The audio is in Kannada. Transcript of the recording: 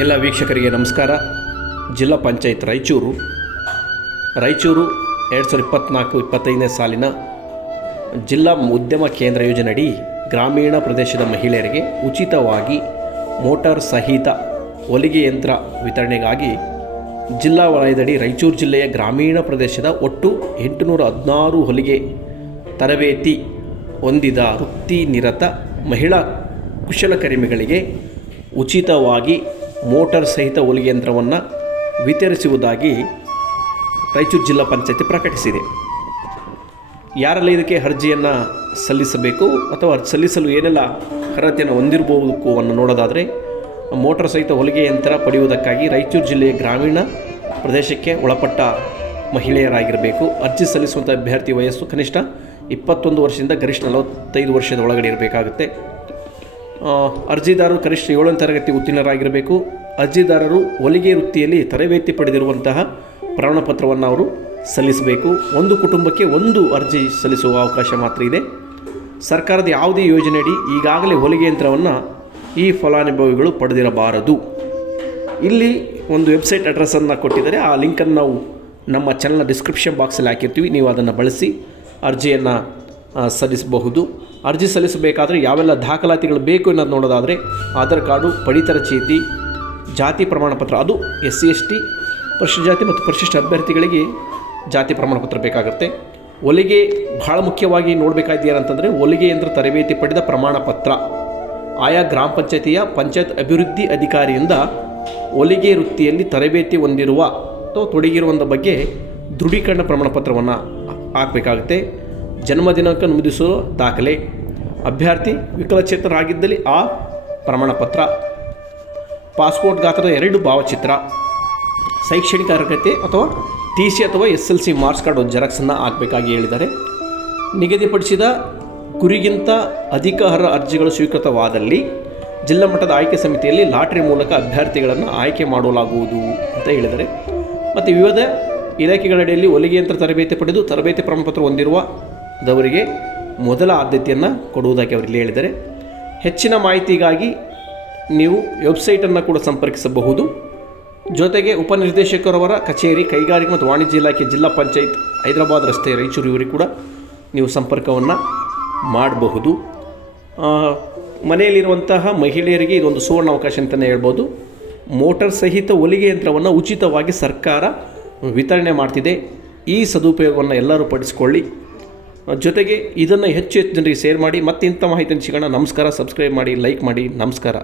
ಎಲ್ಲ ವೀಕ್ಷಕರಿಗೆ ನಮಸ್ಕಾರ. ಜಿಲ್ಲಾ ಪಂಚಾಯತ್ ರಾಯಚೂರು. ರಾಯಚೂರು ಎರಡು ಸಾವಿರದ ಇಪ್ಪತ್ತ್ನಾಲ್ಕು ಇಪ್ಪತ್ತೈದನೇ ಸಾಲಿನ ಜಿಲ್ಲಾ ಉದ್ಯಮ ಕೇಂದ್ರ ಯೋಜನೆಯಡಿ ಗ್ರಾಮೀಣ ಪ್ರದೇಶದ ಮಹಿಳೆಯರಿಗೆ ಉಚಿತವಾಗಿ ಮೋಟಾರ್ ಸಹಿತ ಹೊಲಿಗೆ ಯಂತ್ರ ವಿತರಣೆಗಾಗಿ ಜಿಲ್ಲಾ ವಲಯದಡಿ ರಾಯಚೂರು ಜಿಲ್ಲೆಯ ಗ್ರಾಮೀಣ ಪ್ರದೇಶದ ಒಟ್ಟು ಎಂಟುನೂರ ಹದಿನಾರು ಹೊಲಿಗೆ ತರಬೇತಿ ಹೊಂದಿದ ವೃತ್ತಿ ನಿರತ ಮಹಿಳಾ ಕುಶಲಕರ್ಮಿಗಳಿಗೆ ಉಚಿತವಾಗಿ ಮೋಟಾರ್ ಸಹಿತ ಹೊಲಿಗೆ ಯಂತ್ರವನ್ನು ವಿತರಿಸುವುದಾಗಿ ರಾಯಚೂರು ಜಿಲ್ಲಾ ಪಂಚಾಯತಿ ಪ್ರಕಟಿಸಿದೆ. ಯಾರೆಲ್ಲ ಇದಕ್ಕೆ ಅರ್ಜಿಯನ್ನು ಸಲ್ಲಿಸಬೇಕು ಅಥವಾ ಅರ್ಜಿ ಸಲ್ಲಿಸಲು ಏನೆಲ್ಲ ಅರ್ಹತೆಯನ್ನು ಹೊಂದಿರಬೇಕು ಅನ್ನು ನೋಡೋದಾದರೆ, ಮೋಟಾರ್ ಸಹಿತ ಹೊಲಿಗೆ ಯಂತ್ರ ಪಡೆಯುವುದಕ್ಕಾಗಿ ರಾಯಚೂರು ಜಿಲ್ಲೆಯ ಗ್ರಾಮೀಣ ಪ್ರದೇಶಕ್ಕೆ ಒಳಪಟ್ಟ ಮಹಿಳೆಯರಾಗಿರಬೇಕು. ಅರ್ಜಿ ಸಲ್ಲಿಸುವಂಥ ಅಭ್ಯರ್ಥಿ ವಯಸ್ಸು ಕನಿಷ್ಠ ಇಪ್ಪತ್ತೊಂದು ವರ್ಷದಿಂದ ಗರಿಷ್ಠ ನಲವತ್ತೈದು ವರ್ಷದ ಒಳಗಡೆ ಇರಬೇಕಾಗುತ್ತೆ. ಅರ್ಜಿದಾರರು ಕನಿಷ್ಠ ಏಳನೇ ತರಗತಿ ಉತ್ತೀರ್ಣರಾಗಿರಬೇಕು. ಅರ್ಜಿದಾರರು ಹೊಲಿಗೆ ವೃತ್ತಿಯಲ್ಲಿ ತರಬೇತಿ ಪಡೆದಿರುವಂತಹ ಪ್ರಮಾಣಪತ್ರವನ್ನು ಅವರು ಸಲ್ಲಿಸಬೇಕು. ಒಂದು ಕುಟುಂಬಕ್ಕೆ ಒಂದು ಅರ್ಜಿ ಸಲ್ಲಿಸುವ ಅವಕಾಶ ಮಾತ್ರ ಇದೆ. ಸರ್ಕಾರದ ಯಾವುದೇ ಯೋಜನೆಯಡಿ ಈಗಾಗಲೇ ಹೊಲಿಗೆ ಯಂತ್ರವನ್ನು ಈ ಫಲಾನುಭವಿಗಳು ಪಡೆದಿರಬಾರದು. ಇಲ್ಲಿ ಒಂದು ವೆಬ್ಸೈಟ್ ಅಡ್ರೆಸ್ಸನ್ನು ಕೊಟ್ಟಿದ್ದಾರೆ. ಆ ಲಿಂಕನ್ನು ನಾವು ನಮ್ಮ ಚಾನಲ್ನ ಡಿಸ್ಕ್ರಿಪ್ಷನ್ ಬಾಕ್ಸಲ್ಲಿ ಹಾಕಿರ್ತೀವಿ. ನೀವು ಅದನ್ನು ಬಳಸಿ ಅರ್ಜಿಯನ್ನು ಸಲ್ಲಿಸಬಹುದು. ಅರ್ಜಿ ಸಲ್ಲಿಸಬೇಕಾದರೆ ಯಾವೆಲ್ಲ ದಾಖಲಾತಿಗಳು ಬೇಕು ಅನ್ನೋದು ನೋಡೋದಾದರೆ ಆಧಾರ್ ಕಾರ್ಡು, ಪಡಿತರ ಚೀಟಿ, ಜಾತಿ ಪ್ರಮಾಣಪತ್ರ, ಅದು ಎಸ್ ಸಿ, ಎಸ್ ಟಿ, ಪರಿಶಿಷ್ಟ ಜಾತಿ ಮತ್ತು ಪರಿಶಿಷ್ಟ ಅಭ್ಯರ್ಥಿಗಳಿಗೆ ಜಾತಿ ಪ್ರಮಾಣಪತ್ರ ಬೇಕಾಗುತ್ತೆ. ಹೊಲಿಗೆ ಬಹಳ ಮುಖ್ಯವಾಗಿ ನೋಡಬೇಕಾದ್ದು ಏನಂತಂದರೆ ಹೊಲಿಗೆ ತರಬೇತಿ ಪಡೆದ ಪ್ರಮಾಣ ಪತ್ರ ಆಯಾ ಗ್ರಾಮ ಪಂಚಾಯತಿಯ ಪಂಚಾಯತ್ ಅಭಿವೃದ್ಧಿ ಅಧಿಕಾರಿಯಿಂದ ಹೊಲಿಗೆ ವೃತ್ತಿಯಲ್ಲಿ ತರಬೇತಿ ಹೊಂದಿರುವ ಅಥವಾ ತೊಡಗಿರುವಂಥ ಬಗ್ಗೆ ದೃಢೀಕರಣ ಪ್ರಮಾಣಪತ್ರವನ್ನು ಹಾಕಬೇಕಾಗುತ್ತೆ. ಜನ್ಮ ದಿನಾಂಕ ನಮೂದಿಸುವ ದಾಖಲೆ. ಅಭ್ಯರ್ಥಿ ವಿಕಲಚೇತನರಾಗಿದ್ದಲ್ಲಿ ಆ ಪ್ರಮಾಣಪತ್ರ. ಪಾಸ್ಪೋರ್ಟ್ ಗಾತ್ರದ ಎರಡು ಭಾವಚಿತ್ರ. ಶೈಕ್ಷಣಿಕ ಅರ್ಹತೆ ಅಥವಾ ಟಿ ಸಿ ಅಥವಾ S L C marks card ಜೆರಾಕ್ಸನ್ನು ಹಾಕಬೇಕಾಗಿ ಹೇಳಿದ್ದಾರೆ. ನಿಗದಿಪಡಿಸಿದ ಗುರಿಗಿಂತ ಅಧಿಕ ಅರ್ಹ ಅರ್ಜಿಗಳು ಸ್ವೀಕೃತವಾದಲ್ಲಿ ಜಿಲ್ಲಾ ಮಟ್ಟದ ಆಯ್ಕೆ ಸಮಿತಿಯಲ್ಲಿ ಲಾಟರಿ ಮೂಲಕ ಅಭ್ಯರ್ಥಿಗಳನ್ನು ಆಯ್ಕೆ ಮಾಡಲಾಗುವುದು ಅಂತ ಹೇಳಿದ್ದಾರೆ. ಮತ್ತು ವಿವಿಧ ಇಲಾಖೆಗಳಡಿಯಲ್ಲಿ ಹೊಲಿಗೆ ಯಂತ್ರ ತರಬೇತಿ ಪಡೆದು ತರಬೇತಿ ಪ್ರಮಾಣಪತ್ರ ಹೊಂದಿರುವದವರಿಗೆ ಮೊದಲ ಆದ್ಯತೆಯನ್ನು ಕೊಡುವುದಾಗಿ ಅವರಲ್ಲಿ ಹೇಳಿದ್ದಾರೆ. ಹೆಚ್ಚಿನ ಮಾಹಿತಿಗಾಗಿ ನೀವು ವೆಬ್ಸೈಟನ್ನು ಕೂಡ ಸಂಪರ್ಕಿಸಬಹುದು. ಜೊತೆಗೆ ಉಪನಿರ್ದೇಶಕರವರ ಕಚೇರಿ, ಕೈಗಾರಿಕೆ ಮತ್ತು ವಾಣಿಜ್ಯ ಇಲಾಖೆ ಜಿಲ್ಲಾ ಪಂಚಾಯತ್, ಹೈದರಾಬಾದ್ ರಸ್ತೆ, ರಾಯಚೂರು ಇವರಿಗೆ ಕೂಡ ನೀವು ಸಂಪರ್ಕವನ್ನು ಮಾಡಬಹುದು. ಮನೆಯಲ್ಲಿರುವಂತಹ ಮಹಿಳೆಯರಿಗೆ ಇದೊಂದು ಸುವರ್ಣ ಅವಕಾಶ ಅಂತಲೇ ಹೇಳ್ಬೋದು. ಮೋಟರ್ ಸಹಿತ ಹೊಲಿಗೆ ಯಂತ್ರವನ್ನು ಉಚಿತವಾಗಿ ಸರ್ಕಾರ ವಿತರಣೆ ಮಾಡ್ತಿದೆ. ಈ ಸದುಪಯೋಗವನ್ನು ಎಲ್ಲರೂ ಪಡಿಸ್ಕೊಳ್ಳಿ. ಜೊತೆಗೆ ಇದನ್ನು ಹೆಚ್ಚು ಹೆಚ್ಚು ಜನರಿಗೆ ಶೇರ್ ಮಾಡಿ ಮತ್ತೆ ಇಂಥ ಮಾಹಿತಿಯನ್ನು ಸಿಗೋಣ ನಮಸ್ಕಾರ ಸಬ್ಸ್ಕ್ರೈಬ್ ಮಾಡಿ ಲೈಕ್ ಮಾಡಿ. ನಮಸ್ಕಾರ.